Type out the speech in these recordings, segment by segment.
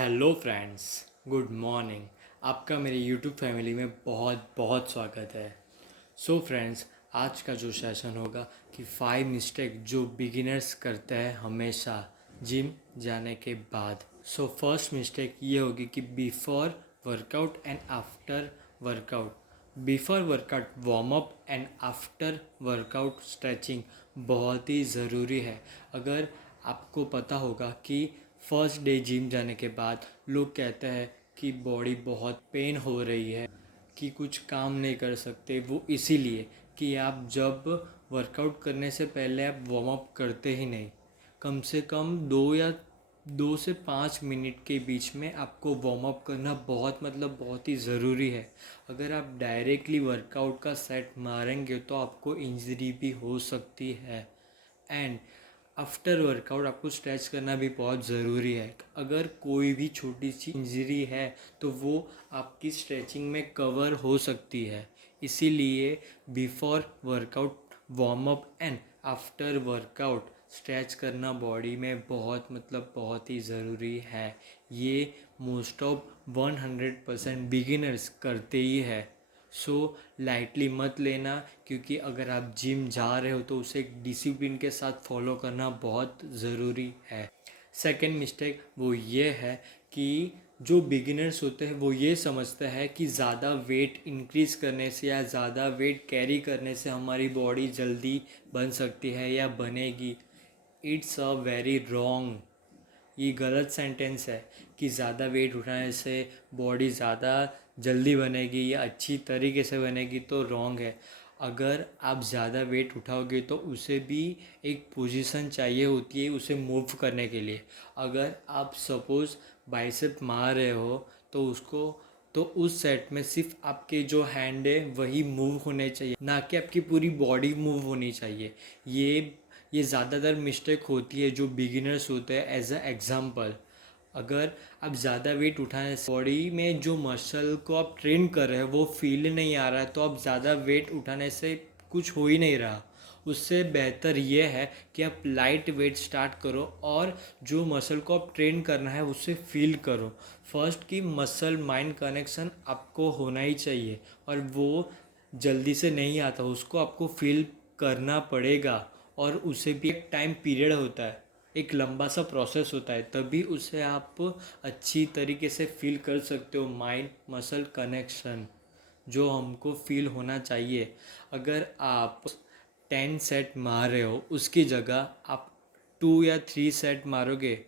Hello friends, good morning. आपका मेरे YouTube family में बहुत बहुत स्वागत है। सो फ्रेंड्स, आज का जो सेशन होगा कि 5 मिस्टेक जो बिगिनर्स करते हैं हमेशा जिम जाने के बाद। सो फर्स्ट मिस्टेक ये होगी कि before workout and after workout. Before workout warm up and after workout stretching बहुत ही ज़रूरी है। अगर आपको पता होगा कि फर्स्ट डे जिम जाने के बाद लोग कहते हैं कि बॉडी बहुत पेन हो रही है, कि कुछ काम नहीं कर सकते, वो इसीलिए कि आप जब वर्कआउट करने से पहले आप वार्म अप करते ही नहीं। कम से कम 2 से 5 मिनट के बीच में आपको वार्म अप करना बहुत ही ज़रूरी है। अगर आप डायरेक्टली वर्कआउट का सेट मारेंगे तो आपको इंजरी भी हो सकती है। एंड आफ्टर वर्कआउट आपको स्ट्रेच करना भी बहुत ज़रूरी है। अगर कोई भी छोटी सी इंजरी है तो वो आपकी स्ट्रेचिंग में कवर हो सकती है। इसीलिए before workout warm up and after workout stretch करना बॉडी में बहुत ही ज़रूरी है। ये मोस्ट ऑफ 100% बिगिनर्स करते ही है। सो लाइटली मत लेना, क्योंकि अगर आप जिम जा रहे हो तो उसे एक डिसिप्लिन के साथ फॉलो करना बहुत ज़रूरी है। सेकंड मिस्टेक वो ये है कि जो बिगिनर्स होते हैं वो ये समझते हैं कि ज़्यादा वेट इंक्रीज़ करने से या ज़्यादा वेट कैरी करने से हमारी बॉडी जल्दी बन सकती है या बनेगी। इट्स अ वेरी रॉन्ग, ये गलत सेंटेंस है कि ज़्यादा वेट उठाने से बॉडी ज़्यादा जल्दी बनेगी या अच्छी तरीके से बनेगी, तो रॉन्ग है। अगर आप ज़्यादा वेट उठाओगे तो उसे भी एक पोजीशन चाहिए होती है उसे मूव करने के लिए। अगर आप सपोज़ बाइसेप मार रहे हो तो उस सेट में सिर्फ आपके जो हैंड है वही मूव होने चाहिए, ना कि आपकी पूरी बॉडी मूव होनी चाहिए। ये ज़्यादातर मिस्टेक होती है जो बिगिनर्स होते हैं। एज अ एग्ज़ाम्पल, अगर आप ज़्यादा वेट उठाने से बॉडी में जो मसल को आप ट्रेन कर रहे हैं वो फील नहीं आ रहा है, तो आप ज़्यादा वेट उठाने से कुछ हो ही नहीं रहा। उससे बेहतर ये है कि आप लाइट वेट स्टार्ट करो और जो मसल को आप ट्रेन करना है उससे फील करो। फर्स्ट की मसल माइंड कनेक्शन आपको होना ही चाहिए, और वो जल्दी से नहीं आता, उसको आपको फील करना पड़ेगा। और उसे भी एक टाइम पीरियड होता है, एक लंबा सा प्रोसेस होता है, तभी उसे आप अच्छी तरीके से फील कर सकते हो। माइंड मसल कनेक्शन जो हमको फील होना चाहिए। अगर आप 10 सेट मार रहे हो उसकी जगह आप 2 या 3 सेट मारोगे,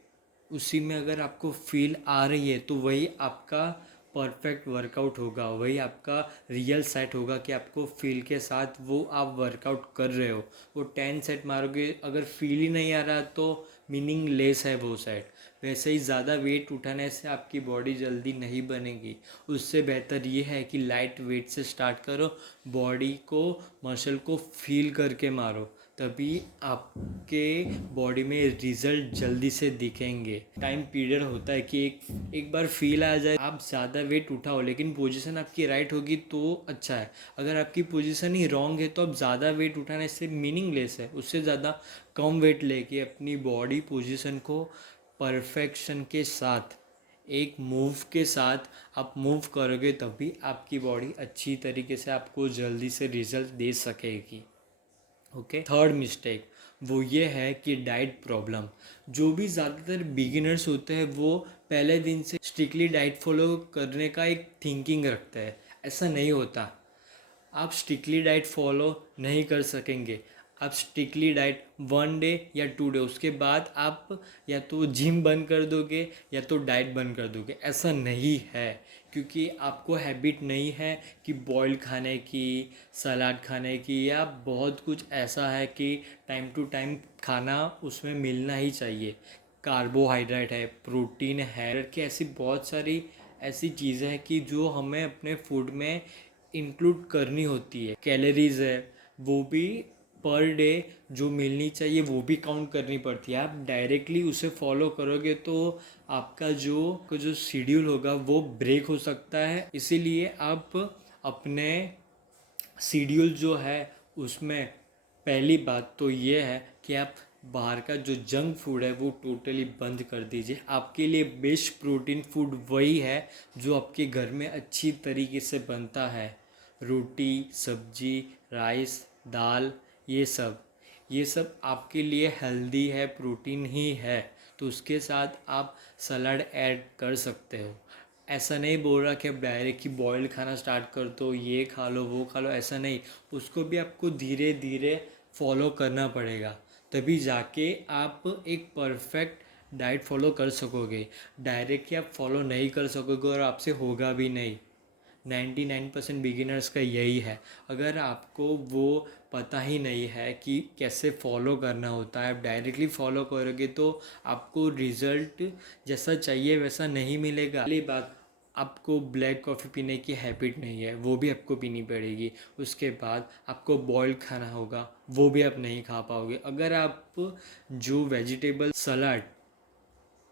उसी में अगर आपको फील आ रही है तो वही आपका परफेक्ट वर्कआउट होगा, वही आपका रियल सेट होगा कि आपको फील के साथ वो आप वर्कआउट कर रहे हो। वो 10 सेट मारोगे अगर फील ही नहीं आ रहा तो मीनिंगलेस है वो सेट। वैसे ही ज़्यादा वेट उठाने से आपकी बॉडी जल्दी नहीं बनेगी। उससे बेहतर ये है कि लाइट वेट से स्टार्ट करो, बॉडी को मसल को फील करके मारो, तभी आपके बॉडी में रिजल्ट जल्दी से दिखेंगे। टाइम पीरियड होता है कि एक बार फील आ जाए, आप ज़्यादा वेट उठाओ लेकिन पोजीशन आपकी राइट होगी तो अच्छा है। अगर आपकी पोजीशन ही रॉन्ग है तो आप ज़्यादा वेट उठाने से मीनिंगलेस है। उससे ज़्यादा कम वेट लेके अपनी बॉडी पोजीशन को परफेक्शन के साथ, एक मूव के साथ आप मूव करोगे, तभी आपकी बॉडी अच्छी तरीके से आपको जल्दी से रिजल्ट दे सकेगी। ओके, थर्ड मिस्टेक वो ये है कि डाइट प्रॉब्लम। जो भी ज़्यादातर बिगिनर्स होते हैं वो पहले दिन से स्ट्रिक्टली डाइट फॉलो करने का एक थिंकिंग रखते हैं। ऐसा नहीं होता। आप स्ट्रिक्टली डाइट फॉलो नहीं कर सकेंगे। आप स्ट्रिक्टली डाइट 1 डे या 2 डे, उसके बाद आप या तो जिम बंद कर दोगे या तो डाइट बंद कर दोगे। ऐसा नहीं है, क्योंकि आपको हैबिट नहीं है कि बॉइल्ड खाने की, सलाद खाने की, या बहुत कुछ ऐसा है कि टाइम टू टाइम खाना उसमें मिलना ही चाहिए। कार्बोहाइड्रेट है, प्रोटीन है, कि ऐसी बहुत सारी ऐसी चीज़ें हैं कि जो हमें अपने फूड में इंक्लूड करनी होती है। कैलोरीज है वो भी पर डे जो मिलनी चाहिए वो भी काउंट करनी पड़ती है। आप डायरेक्टली उसे फॉलो करोगे तो आपका जो शेड्यूल होगा वो ब्रेक हो सकता है। इसीलिए आप अपने शेड्यूल जो है उसमें पहली बात तो ये है कि आप बाहर का जो जंक फूड है वो टोटली बंद कर दीजिए। आपके लिए बेस्ट प्रोटीन फूड वही है जो आपके घर में अच्छी तरीके से बनता है। रोटी, सब्जी, राइस, दाल, ये सब आपके लिए हेल्दी है, प्रोटीन ही है। तो उसके साथ आप सलाद ऐड कर सकते हो। ऐसा नहीं बोल रहा कि आप डायरेक्ट ही बॉइल्ड खाना स्टार्ट कर दो, ये खा लो वो खा लो, ऐसा नहीं। उसको भी आपको धीरे धीरे फॉलो करना पड़ेगा, तभी जाके आप एक परफेक्ट डाइट फॉलो कर सकोगे। डायरेक्ट ही आप फॉलो नहीं कर सकोगे और आपसे होगा भी नहीं। 99% बिगिनर्स का यही है। अगर आपको वो पता ही नहीं है कि कैसे फॉलो करना होता है, आप डायरेक्टली फॉलो करोगे तो आपको रिज़ल्ट जैसा चाहिए वैसा नहीं मिलेगा। पहली बात, आपको ब्लैक कॉफ़ी पीने की हैबिट नहीं है, वो भी आपको पीनी पड़ेगी। उसके बाद आपको बॉइल्ड खाना होगा, वो भी आप नहीं खा पाओगे। अगर आप जो वेजिटेबल सलाद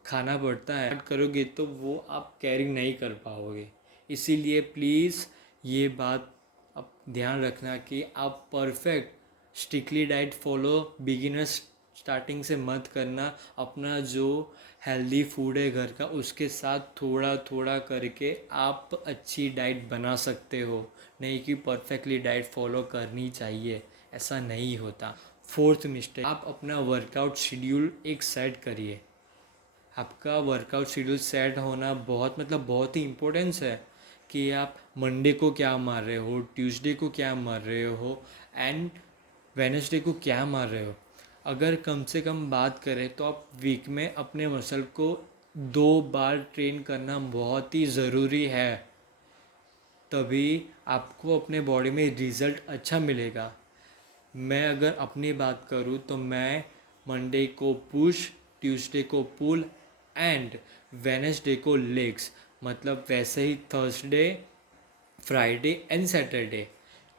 खाना पड़ता है ऐड करोगे तो वो आप कैरी नहीं कर पाओगे। इसीलिए प्लीज़ ये बात आप ध्यान रखना कि आप perfect strictly diet follow beginners starting से मत करना। अपना जो हेल्दी फूड है घर का, उसके साथ थोड़ा थोड़ा करके आप अच्छी डाइट बना सकते हो। नहीं कि परफेक्टली डाइट फॉलो करनी चाहिए, ऐसा नहीं होता। फोर्थ मिस्टेक, आप अपना वर्कआउट शेड्यूल एक सेट करिए। आपका वर्कआउट शेड्यूल सेट होना बहुत ही इम्पोर्टेंस है कि आप मंडे को क्या मार रहे हो, ट्यूसडे को क्या मार रहे हो एंड वेडनेसडे को क्या मार रहे हो। अगर कम से कम बात करें तो आप वीक में अपने मसल को 2 बार ट्रेन करना बहुत ही ज़रूरी है, तभी आपको अपने बॉडी में रिज़ल्ट अच्छा मिलेगा। मैं अगर अपनी बात करूँ तो मैं मंडे को पुश, ट्यूसडे को पुल एंड वेडनेसडे को लेग्स, मतलब वैसे ही थर्सडे, फ्राइडे एंड सैटरडे।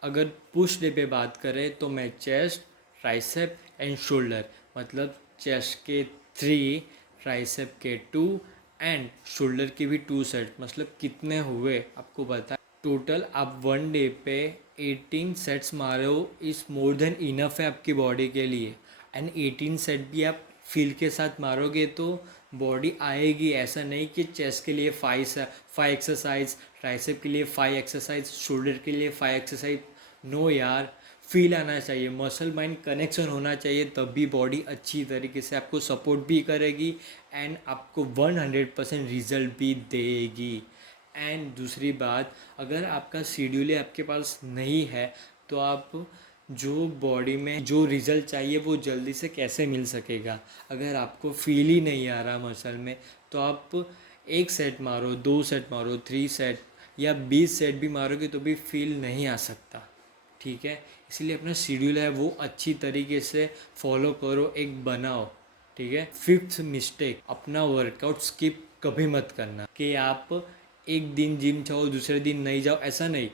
अगर पुश डे पे बात करें तो मैं चेस्ट, ट्राइसेप एंड शोल्डर, मतलब चेस्ट के 3, ट्राइसेप के 2 एंड शोल्डर के भी 2 सेट, मतलब कितने हुए आपको पता है। टोटल आप 1 डे पे 18 सेट्स मारे हो, इस मोर देन इनफ है आपकी बॉडी के लिए। एंड 18 सेट भी आप फील के साथ मारोगे तो बॉडी आएगी। ऐसा नहीं कि चेस्ट के लिए 5 एक्सरसाइज, ट्राइसेप के लिए 5 एक्सरसाइज, शोल्डर के लिए 5 एक्सरसाइज। नो यार, फील आना चाहिए, मसल माइंड कनेक्शन होना चाहिए, तब भी बॉडी अच्छी तरीके से आपको सपोर्ट भी करेगी एंड आपको 100% रिजल्ट भी देगी। एंड दूसरी बात, अगर आपका शेड्यूल आपके पास नहीं है तो आप जो बॉडी में जो रिज़ल्ट चाहिए वो जल्दी से कैसे मिल सकेगा। अगर आपको फील ही नहीं आ रहा मसल में तो आप 1 सेट मारो, 2 सेट मारो, 3 सेट या 20 सेट भी मारोगे तो भी फील नहीं आ सकता। ठीक है, इसलिए अपना शेड्यूल है वो अच्छी तरीके से फॉलो करो, एक बनाओ। ठीक है। फिफ्थ मिस्टेक, अपना वर्कआउट स्किप कभी मत करना कि आप एक दिन जिम जाओ दूसरे दिन नहीं जाओ, ऐसा नहीं।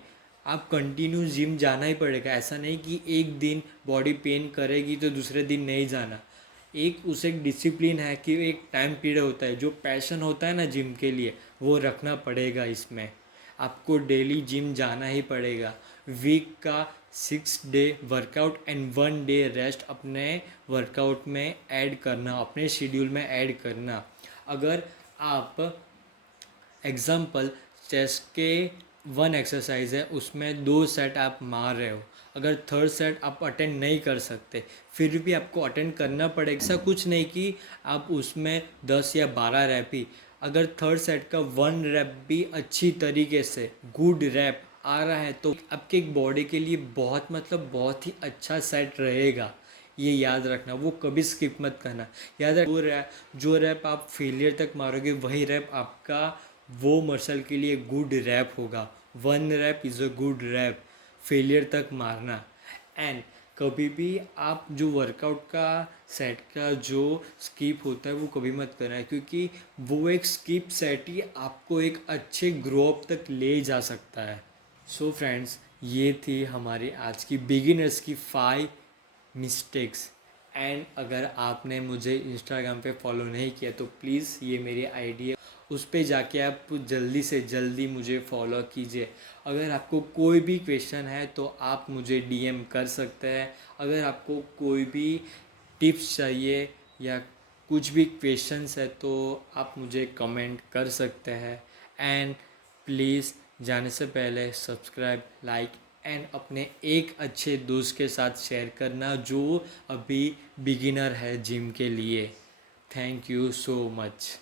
आप कंटिन्यू जिम जाना ही पड़ेगा। ऐसा नहीं कि एक दिन बॉडी पेन करेगी तो दूसरे दिन नहीं जाना। उसे एक डिसिप्लिन है कि एक टाइम पीरियड होता है, जो पैशन होता है ना जिम के लिए, वो रखना पड़ेगा। इसमें आपको डेली जिम जाना ही पड़ेगा। वीक का 6 day workout and 1 day rest अपने वर्कआउट में ऐड करना, अपने शेड्यूल में ऐड करना। अगर आप एग्जाम्पल चेस्ट के 1 एक्सरसाइज है, उसमें 2 सेट आप मार रहे हो, अगर थर्ड सेट आप अटेंड नहीं कर सकते फिर भी आपको अटेंड करना पड़ेगा। ऐसा कुछ नहीं कि आप उसमें 10 या 12 रैप ही, अगर थर्ड सेट का 1 रैप भी अच्छी तरीके से गुड रैप आ रहा है तो आपके बॉडी के लिए बहुत ही अच्छा सेट रहेगा। ये याद रखना, वो कभी स्किप मत करना। याद रख, जो रैप आप फेलियर तक मारोगे वही रैप आपका वो मसल के लिए गुड रैप होगा। 1 rep is a good rep, failure तक मारना। एंड कभी भी आप जो वर्कआउट का सेट का जो स्किप होता है वो कभी मत करना है, क्योंकि वो एक स्किप सेट ही आपको एक अच्छे ग्रो अप तक ले जा सकता है। सो फ्रेंड्स, ये थी हमारी आज की बिगिनर्स की 5 मिस्टेक्स। एंड अगर आपने मुझे इंस्टाग्राम पे फॉलो नहीं किया तो प्लीज़, ये मेरी आईडी है, उस पे जाके आप जल्दी से जल्दी मुझे फॉलो कीजिए। अगर आपको कोई भी क्वेश्चन है तो आप मुझे डीएम कर सकते हैं। अगर आपको कोई भी टिप्स चाहिए या कुछ भी क्वेश्चंस है तो आप मुझे कमेंट कर सकते हैं। एंड प्लीज़ जाने से पहले सब्सक्राइब, लाइक एंड अपने एक अच्छे दोस्त के साथ शेयर करना जो अभी बिगिनर है जिम के लिए। Thank you so much.